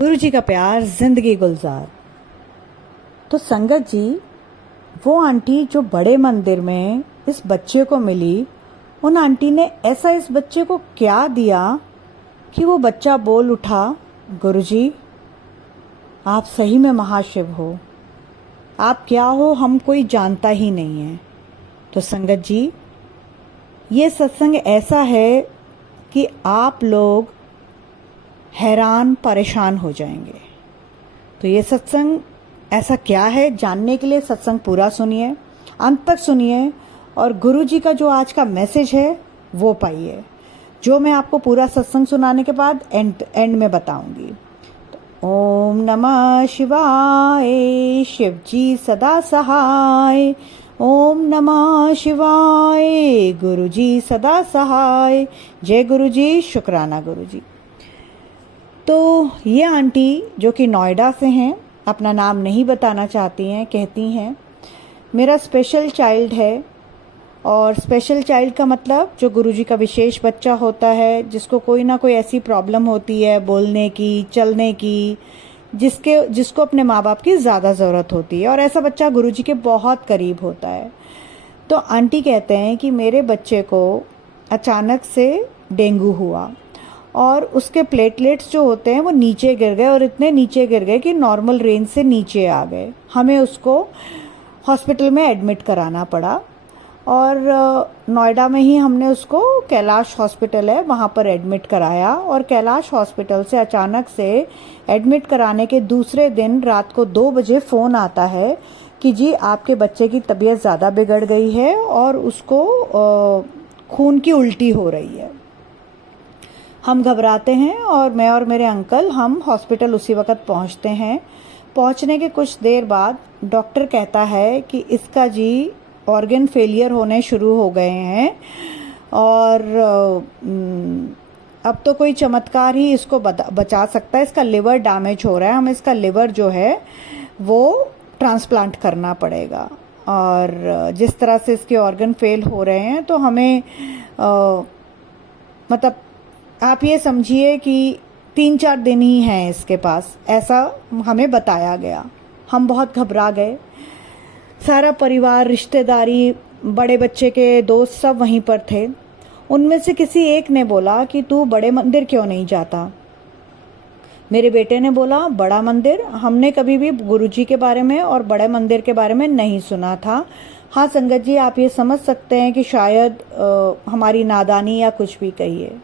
गुरु जी का प्यार जिंदगी गुलजार। तो संगत जी, वो आंटी जो बड़े मंदिर में इस बच्चे को मिली, उन आंटी ने ऐसा इस बच्चे को क्या दिया कि वो बच्चा बोल उठा, गुरु जी आप सही में महाशिव हो, आप क्या हो हम कोई जानता ही नहीं है। तो संगत जी, ये सत्संग ऐसा है कि आप लोग हैरान परेशान हो जाएंगे। तो ये सत्संग ऐसा क्या है, जानने के लिए सत्संग पूरा सुनिए, अंत तक सुनिए और गुरु जी का जो आज का मैसेज है वो पाइए, जो मैं आपको पूरा सत्संग सुनाने के बाद एंड में बताऊंगी। तो ओम नमः शिवाय, शिव जी सदा सहाय। ओम नमः शिवाय, गुरु जी सदा सहाय। जय गुरु जी, शुक्राना गुरु जी। तो ये आंटी जो कि नोएडा से हैं, अपना नाम नहीं बताना चाहती हैं, कहती हैं मेरा स्पेशल चाइल्ड है। और स्पेशल चाइल्ड का मतलब जो गुरुजी का विशेष बच्चा होता है, जिसको कोई ना कोई ऐसी प्रॉब्लम होती है बोलने की, चलने की, जिसको अपने माँ बाप की ज़्यादा ज़रूरत होती है, और ऐसा बच्चा गुरुजी के बहुत करीब होता है। तो आंटी कहते हैं कि मेरे बच्चे को अचानक से डेंगू हुआ और उसके प्लेटलेट्स जो होते हैं वो नीचे गिर गए, और इतने नीचे गिर गए कि नॉर्मल रेंज से नीचे आ गए। हमें उसको हॉस्पिटल में एडमिट कराना पड़ा, और नोएडा में ही हमने उसको कैलाश हॉस्पिटल है वहाँ पर एडमिट कराया। और कैलाश हॉस्पिटल से अचानक से एडमिट कराने के दूसरे दिन रात को 2 बजे फ़ोन आता है कि जी आपके बच्चे की तबीयत ज़्यादा बिगड़ गई है और उसको खून की उल्टी हो रही है। हम घबराते हैं और मैं और मेरे अंकल हम हॉस्पिटल उसी वक्त पहुंचते हैं। पहुंचने के कुछ देर बाद डॉक्टर कहता है कि इसका जी ऑर्गन फेलियर होने शुरू हो गए हैं, और अब तो कोई चमत्कार ही इसको बचा सकता है। इसका लिवर डैमेज हो रहा है, हमें इसका लिवर जो है वो ट्रांसप्लांट करना पड़ेगा। और जिस तरह से इसके ऑर्गन फेल हो रहे हैं तो हमें मतलब आप ये समझिए कि 3-4 दिन ही हैं इसके पास, ऐसा हमें बताया गया। हम बहुत घबरा गए। सारा परिवार, रिश्तेदारी, बड़े बच्चे के दोस्त सब वहीं पर थे। उनमें से किसी एक ने बोला कि तू बड़े मंदिर क्यों नहीं जाता। मेरे बेटे ने बोला बड़ा मंदिर, हमने कभी भी गुरुजी के बारे में और बड़े मंदिर के बारे में नहीं सुना था। हाँ संगत जी, आप ये समझ सकते हैं कि शायद हमारी नादानी या कुछ भी कहिए।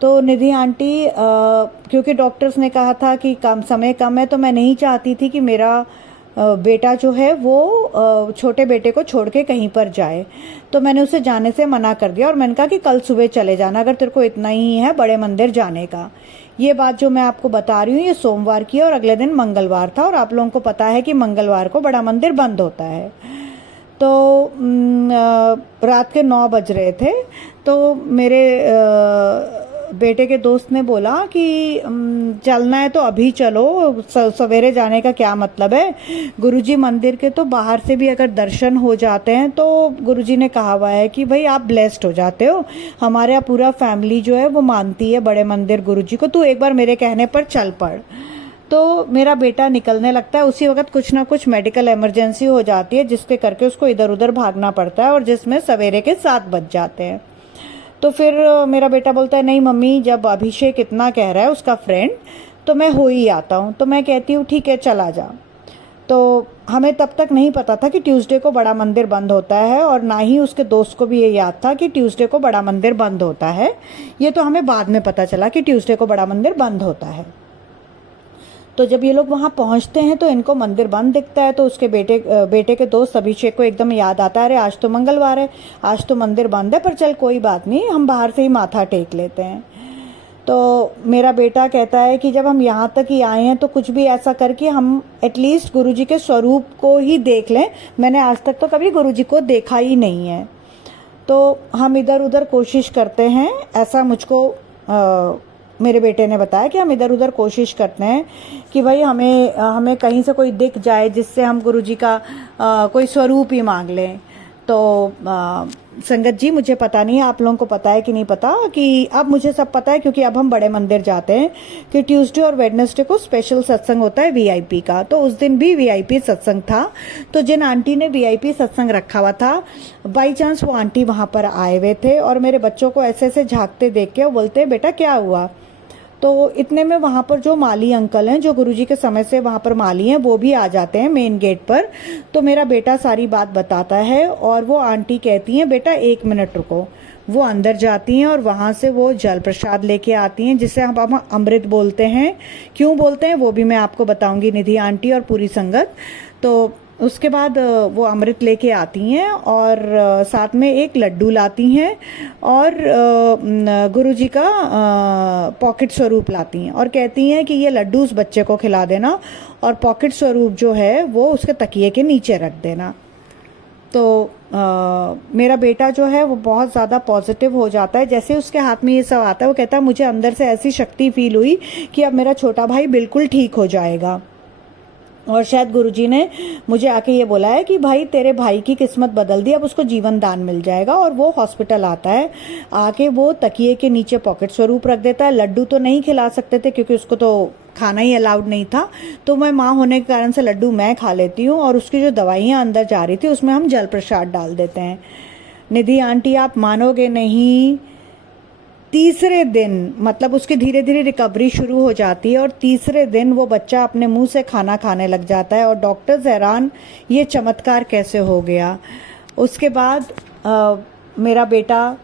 तो निधि आंटी, क्योंकि डॉक्टर्स ने कहा था कि समय कम है, तो मैं नहीं चाहती थी कि मेरा बेटा जो है वो छोटे बेटे को छोड़ के कहीं पर जाए। तो मैंने उसे जाने से मना कर दिया और मैंने कहा कि कल सुबह चले जाना अगर तेरे को इतना ही है बड़े मंदिर जाने का। ये बात जो मैं आपको बता रही हूँ ये सोमवार की है और अगले दिन मंगलवार था, और आप लोगों को पता है कि मंगलवार को बड़ा मंदिर बंद होता है। तो रात के 9 बज रहे थे। तो मेरे बेटे के दोस्त ने बोला कि चलना है तो अभी चलो, सवेरे जाने का क्या मतलब है। गुरुजी मंदिर के तो बाहर से भी अगर दर्शन हो जाते हैं तो गुरुजी ने कहा हुआ है कि भाई आप ब्लेस्ड हो जाते हो। हमारे यहाँ पूरा फैमिली जो है वो मानती है बड़े मंदिर गुरुजी को, तू एक बार मेरे कहने पर चल पड़। तो मेरा बेटा निकलने लगता है, उसी वक्त कुछ ना कुछ मेडिकल इमरजेंसी हो जाती है जिसके करके उसको इधर उधर भागना पड़ता है, और जिसमें सवेरे के 7 बज जाते हैं। तो फिर मेरा बेटा बोलता है नहीं मम्मी, जब अभिषेक इतना कह रहा है उसका फ्रेंड, तो मैं हो ही आता हूँ। तो मैं कहती हूँ ठीक है चला जा। तो हमें तब तक नहीं पता था कि ट्यूसडे को बड़ा मंदिर बंद होता है, और ना ही उसके दोस्त को भी ये याद था कि ट्यूसडे को बड़ा मंदिर बंद होता है। ये तो हमें बाद में पता चला कि ट्यूसडे को बड़ा मंदिर बंद होता है। तो जब ये लोग वहाँ पहुँचते हैं तो इनको मंदिर बंद दिखता है। तो उसके बेटे के दोस्त अभिषेक को एकदम याद आता है, अरे आज तो मंगलवार है, आज तो मंदिर बंद है, पर चल कोई बात नहीं, हम बाहर से ही माथा टेक लेते हैं। तो मेरा बेटा कहता है कि जब हम यहाँ तक ही आए हैं तो कुछ भी ऐसा करके हम एटलीस्ट गुरुजी के स्वरूप को ही देख लें। मैंने आज तक तो कभी गुरुजी को देखा ही नहीं है। तो हम इधर उधर कोशिश करते हैं, ऐसा मुझको मेरे बेटे ने बताया कि हम इधर उधर कोशिश करते हैं कि भाई हमें कहीं से कोई दिख जाए जिससे हम गुरुजी का कोई स्वरूप ही मांग लें। तो संगत जी मुझे पता नहीं आप लोगों को पता है कि नहीं पता, कि अब मुझे सब पता है क्योंकि अब हम बड़े मंदिर जाते हैं कि ट्यूसडे और वेडनेसडे को स्पेशल सत्संग होता है वीआईपी का। तो उस दिन भी वीआईपी सत्संग था। तो जिन आंटी ने वीआईपी सत्संग रखा हुआ था, बाई चांस वो आंटी वहां पर आए हुए थे और मेरे बच्चों को ऐसे ऐसे झांकते देख के वो बोलते बेटा क्या हुआ। तो इतने में वहां पर जो माली अंकल हैं, जो गुरुजी के समय से वहां पर माली हैं, वो भी आ जाते हैं मेन गेट पर। तो मेरा बेटा सारी बात बताता है और वो आंटी कहती हैं बेटा 1 मिनट रुको। वो अंदर जाती हैं और वहां से वो जल प्रसाद लेके आती हैं, जिसे हम अमृत बोलते हैं। क्यों बोलते हैं वो भी मैं आपको बताऊंगी, निधि आंटी और पूरी संगत। तो उसके बाद वो अमृत लेके आती हैं और साथ में एक लड्डू लाती हैं और गुरुजी का पॉकेट स्वरूप लाती हैं और कहती हैं कि ये लड्डू उस बच्चे को खिला देना और पॉकेट स्वरूप जो है वो उसके तकिए के नीचे रख देना। तो मेरा बेटा जो है वो बहुत ज़्यादा पॉजिटिव हो जाता है। जैसे उसके हाथ में ये सब आता है वो कहता है मुझे अंदर से ऐसी शक्ति फील हुई कि अब मेरा छोटा भाई बिल्कुल ठीक हो जाएगा। और शायद गुरुजी ने मुझे आके ये बोला है कि भाई तेरे भाई की किस्मत बदल दी, अब उसको जीवन दान मिल जाएगा। और वो हॉस्पिटल आता है, आके वो तकिए के नीचे पॉकेट स्वरूप रख देता है। लड्डू तो नहीं खिला सकते थे क्योंकि उसको तो खाना ही अलाउड नहीं था, तो मैं माँ होने के कारण से लड्डू मैं खा लेती हूँ और उसकी जो दवाइयाँ अंदर जा रही थी उसमें हम जल प्रसाद डाल देते हैं। निधि आंटी आप मानोगे नहीं, तीसरे दिन मतलब उसकी धीरे धीरे रिकवरी शुरू हो जाती है और तीसरे दिन वो बच्चा अपने मुंह से खाना खाने लग जाता है और डॉक्टर्स हैरान ये चमत्कार कैसे हो गया। उसके बाद मेरा बेटा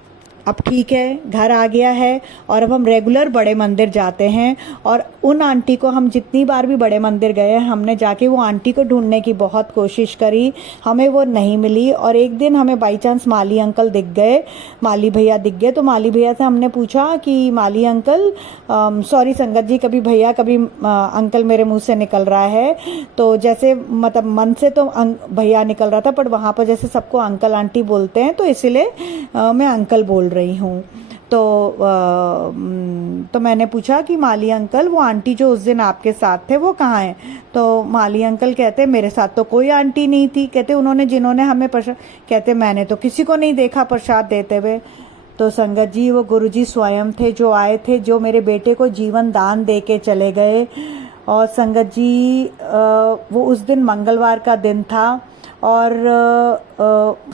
अब ठीक है, घर आ गया है और अब हम रेगुलर बड़े मंदिर जाते हैं। और उन आंटी को हम जितनी बार भी बड़े मंदिर गए हमने जाके वो आंटी को ढूंढने की बहुत कोशिश करी, हमें वो नहीं मिली। और एक दिन हमें बाई चांस माली अंकल दिख गए, माली भैया दिख गए। तो माली भैया से हमने पूछा कि माली अंकल, सॉरी संगत जी, कभी भैया कभी अंकल मेरे मुंह से निकल रहा है। तो जैसे मतलब मन से तो भैया निकल रहा था, पर वहाँ पर जैसे सबको अंकल आंटी बोलते हैं तो इसीलिए मैं अंकल बोल रही हूँ। तो मैंने पूछा कि माली अंकल वो आंटी जो उस दिन आपके साथ थे वो कहाँ हैं। तो माली अंकल कहते मेरे साथ तो कोई आंटी नहीं थी। कहते उन्होंने जिन्होंने हमें प्रसाद, कहते मैंने तो किसी को नहीं देखा प्रसाद देते हुए। तो संगत जी वो गुरुजी स्वयं थे जो आए थे, जो मेरे बेटे को जीवन दान दे के चले गए। और संगत जी वो उस दिन मंगलवार का दिन था और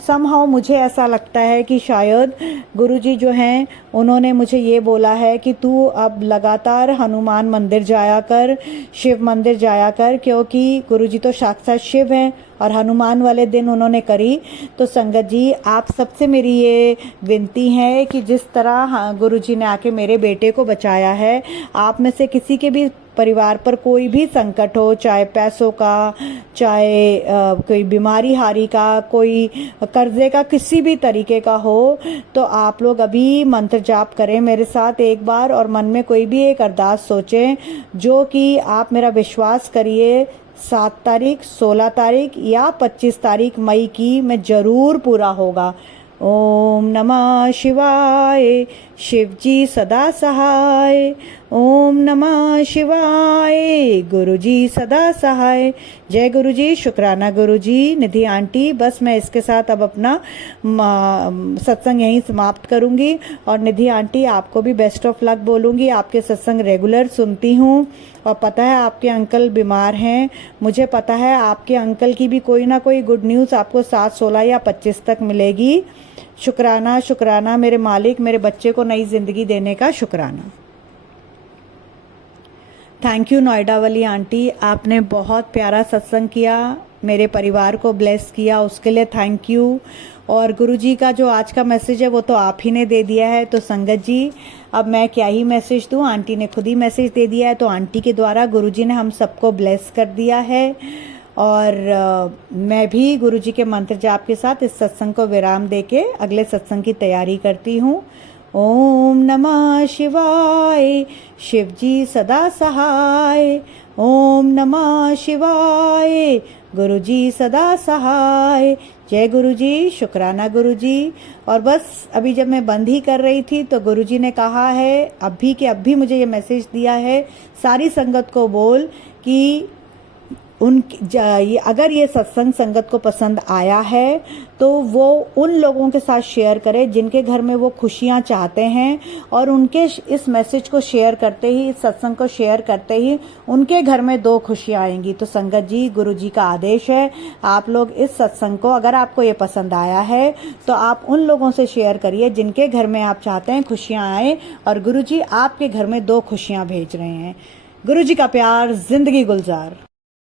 समहाउ मुझे ऐसा लगता है कि शायद गुरुजी जो हैं उन्होंने मुझे ये बोला है कि तू अब लगातार हनुमान मंदिर जाया कर, शिव मंदिर जाया कर, क्योंकि गुरुजी तो साक्षात शिव हैं और हनुमान वाले दिन उन्होंने करी। तो संगत जी आप सबसे मेरी ये विनती है कि जिस तरह गुरुजी ने आके मेरे बेटे को बचाया है, आप में से किसी के भी परिवार पर कोई भी संकट हो, चाहे पैसों का, चाहे कोई बीमारी हारी का, कोई कर्जे का, किसी भी तरीके का हो, तो आप लोग अभी मंत्र जाप करें मेरे साथ एक बार और मन में कोई भी एक अरदास सोचें जो कि आप मेरा विश्वास करिए 7 तारीख, 16 तारीख या 25 तारीख मई की में जरूर पूरा होगा। ओम नमः शिवाय, शिवजी सदा सहाय। ओम नमः शिवाय, गुरुजी सदा सहाय। जय गुरुजी, शुक्राना गुरुजी। निधि आंटी, बस मैं इसके साथ अब अपना सत्संग यहीं समाप्त करूंगी और निधि आंटी आपको भी बेस्ट ऑफ लक बोलूंगी। आपके सत्संग रेगुलर सुनती हूँ और पता है आपके अंकल बीमार हैं, मुझे पता है आपके अंकल की भी कोई ना कोई गुड न्यूज़ आपको 7, 16 या 25 तक मिलेगी। शुक्राना, शुक्राना मेरे मालिक, मेरे बच्चे को नई जिंदगी देने का शुक्राना। थैंक यू नोएडा वाली आंटी, आपने बहुत प्यारा सत्संग किया, मेरे परिवार को ब्लेस किया, उसके लिए थैंक यू। और गुरुजी का जो आज का मैसेज है वो तो आप ही ने दे दिया है, तो संगत जी अब मैं क्या ही मैसेज दूं, आंटी ने खुद ही मैसेज दे दिया है। तो आंटी के द्वारा गुरुजी ने हम सबको ब्लेस कर दिया है और मैं भी गुरुजी के मंत्र जाप के साथ इस सत्संग को विराम देके अगले सत्संग की तैयारी करती हूँ। ओम नमः शिवाय, शिवजी सदा सहाय। ओम नमः शिवाय, गुरुजी सदा सहाय। जय गुरुजी, शुक्राना गुरुजी। और बस अभी जब मैं बंद ही कर रही थी तो गुरुजी ने कहा है अभी के अभी मुझे ये मैसेज दिया है, सारी संगत को बोल कि अगर ये सत्संग संगत को पसंद आया है तो वो उन लोगों के साथ शेयर करे जिनके घर में वो खुशियां चाहते हैं, और उनके इस मैसेज को शेयर करते ही, इस सत्संग को शेयर करते ही उनके घर में 2 खुशियां आएंगी। तो संगत जी, गुरु जी का आदेश है, आप लोग इस सत्संग को, अगर आपको ये पसंद आया है तो आप उन लोगों से शेयर करिए जिनके घर में आप चाहते हैं खुशियां आए, और गुरु जी आपके घर में 2 खुशियां भेज रहे हैं। गुरु जी का प्यार, जिंदगी गुलजार।